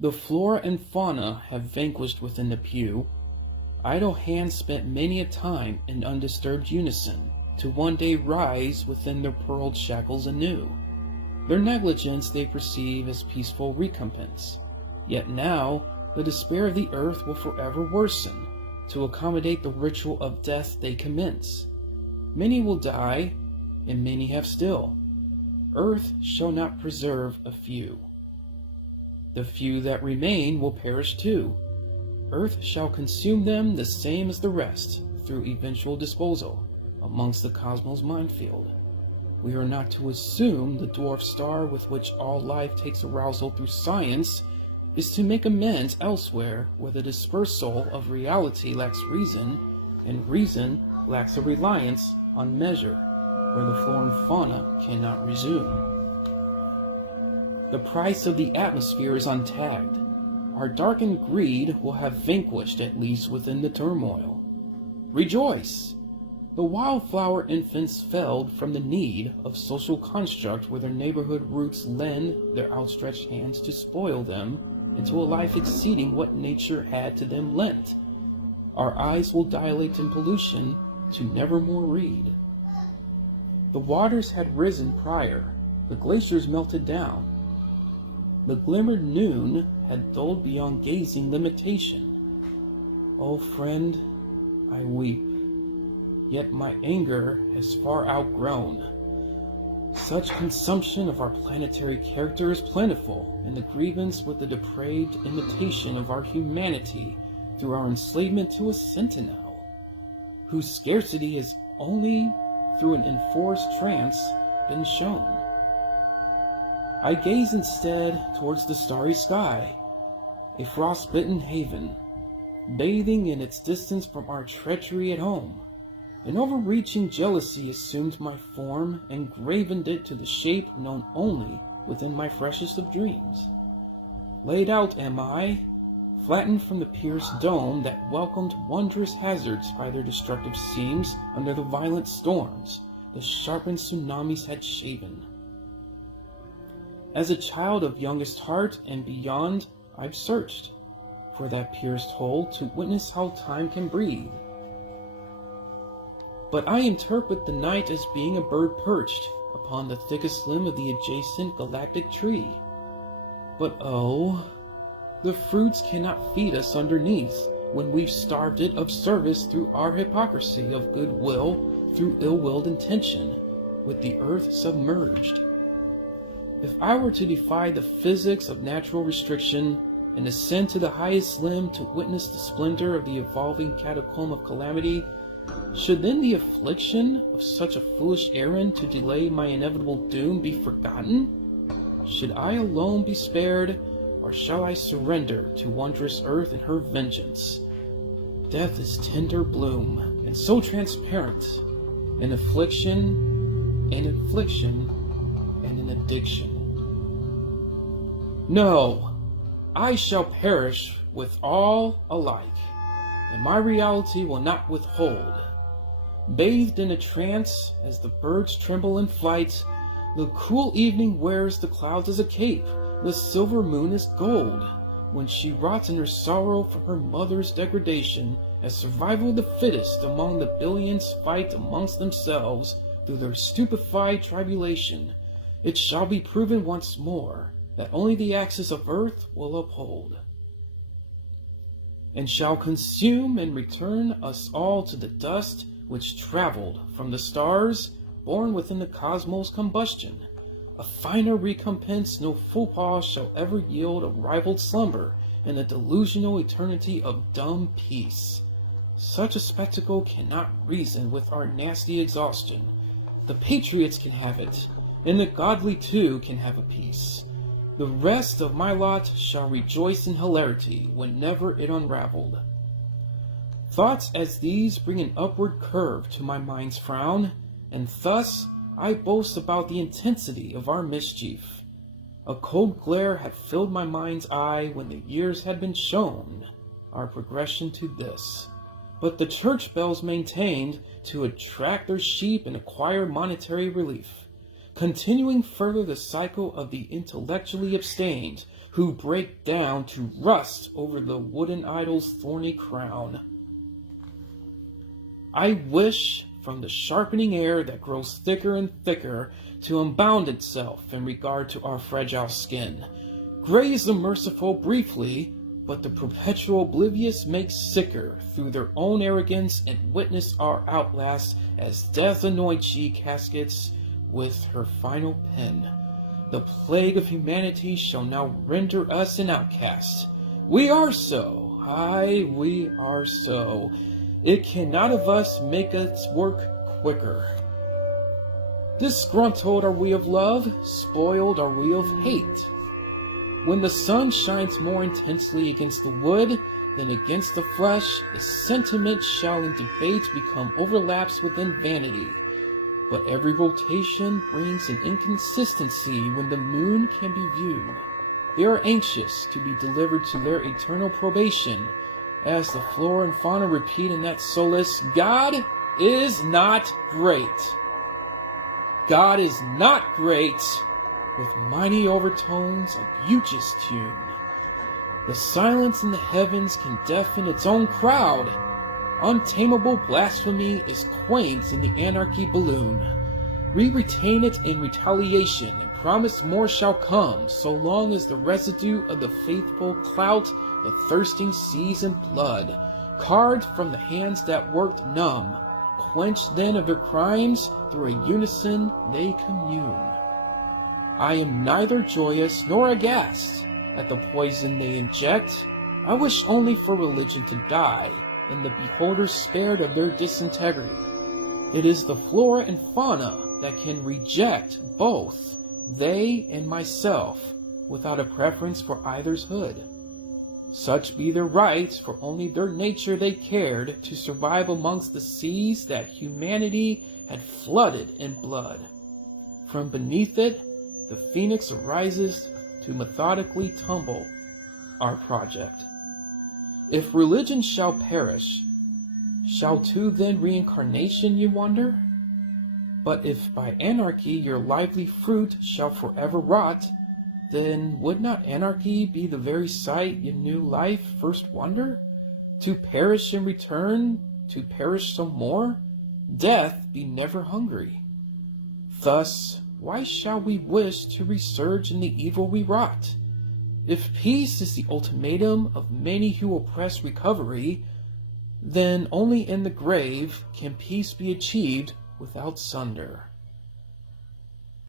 The flora and fauna have vanquished within the pew. Idle hands spent many a time in undisturbed unison, to one day rise within their pearled shackles anew. Their negligence they perceive as peaceful recompense. Yet now the despair of the earth will forever worsen, to accommodate the ritual of death they commence. Many will die, and many have still. Earth shall not preserve a few. The few that remain will perish too. Earth shall consume them the same as the rest, through eventual disposal, amongst the cosmos minefield. We are not to assume the dwarf star with which all life takes arousal through science is to make amends elsewhere where the dispersal of reality lacks reason, and reason lacks a reliance on measure, where the flora and fauna cannot resume. The price of the atmosphere is untagged. Our darkened greed will have vanquished at least within the turmoil. Rejoice! The wildflower infants felled from the need of social construct where their neighborhood roots lend their outstretched hands to spoil them into a life exceeding what nature had to them lent. Our eyes will dilate in pollution to nevermore read. The waters had risen prior, the glaciers melted down. The glimmered noon had dulled beyond gazing limitation. O friend, I weep, yet my anger has far outgrown. Such consumption of our planetary character is plentiful, and the grievance with the depraved imitation of our humanity through our enslavement to a sentinel, whose scarcity has only through an enforced trance been shown. I gaze instead towards the starry sky, a frost-bitten haven, bathing in its distance from our treachery at home. An overreaching jealousy assumed my form and gravened it to the shape known only within my freshest of dreams. Laid out am I, flattened from the pierced dome that welcomed wondrous hazards by their destructive seams under the violent storms the sharpened tsunamis had shaven. As a child of youngest heart and beyond, I've searched for that pierced hole to witness how time can breathe. But I interpret the night as being a bird perched upon the thickest limb of the adjacent galactic tree. But oh, the fruits cannot feed us underneath when we've starved it of service through our hypocrisy of goodwill through ill-willed intention, with the earth submerged. If I were to defy the physics of natural restriction and ascend to the highest limb to witness the splendor of the evolving catacomb of calamity, should then the affliction of such a foolish errand to delay my inevitable doom be forgotten? Should I alone be spared, or shall I surrender to wondrous earth and her vengeance? Death is tender bloom, and so transparent, an affliction, an infliction, and an addiction. No, I shall perish with all alike, and my reality will not withhold. Bathed in a trance, as the birds tremble in flight, the cool evening wears the clouds as a cape, the silver moon as gold, when she rots in her sorrow from her mother's degradation, as survival of the fittest among the billions fight amongst themselves through their stupefied tribulation. It shall be proven once more that only the axis of earth will uphold, and shall consume and return us all to the dust which traveled from the stars, born within the cosmos' combustion. A finer recompense no faux-pas shall ever yield a rivaled slumber in the delusional eternity of dumb peace. Such a spectacle cannot reason with our nasty exhaustion. The patriots can have it, and the godly too can have a peace. The rest of my lot shall rejoice in hilarity whenever it unraveled. Thoughts as these bring an upward curve to my mind's frown, and thus I boast about the intensity of our mischief. A cold glare had filled my mind's eye when the years had been shown our progression to this. But the church bells maintained to attract their sheep and acquire monetary relief. continuing further the cycle of the intellectually abstained, who break down to rust over the wooden idol's thorny crown. I wish, from the sharpening air that grows thicker and thicker, to unbound itself in regard to our fragile skin. Graze the merciful briefly, but the perpetual oblivious make sicker through their own arrogance, and witness our outlast as death anoints ye caskets with her final pen. The plague of humanity shall now render us an outcast. We are so, aye, we are so. It cannot of us make its work quicker. Disgruntled are we of love, spoiled are we of hate. When the sun shines more intensely against the wood than against the flesh, the sentiment shall in debate become overlaps within vanity. But every rotation brings an inconsistency when the moon can be viewed. They are anxious to be delivered to their eternal probation, as the Flora and Fauna repeat in that solace, God is not great. God is not great, with mighty overtones of Euch's tune. The silence in the heavens can deafen its own crowd. Untamable blasphemy is quaint in the anarchy balloon. We retain it in retaliation, and promise more shall come, so long as the residue of the faithful clout the thirsting seas in blood, carved from the hands that worked numb. Quenched then of their crimes, through a unison they commune. I am neither joyous nor aghast at the poison they inject. I wish only for religion to die, and the beholders spared of their disintegrity. It is the Flora and Fauna that can reject both, they and myself, without a preference for either's hood. Such be their rights, for only their nature they cared to survive amongst the seas that humanity had flooded in blood. From beneath it, the phoenix arises to methodically tumble our project. If religion shall perish, shall too then reincarnation, you wonder? But if by anarchy your lively fruit shall forever rot, then would not anarchy be the very sight your new life first wonder? To perish and return, to perish some more, death be never hungry. Thus, why shall we wish to resurge in the evil we wrought? If peace is the ultimatum of many who oppress recovery, then only in the grave can peace be achieved without sunder.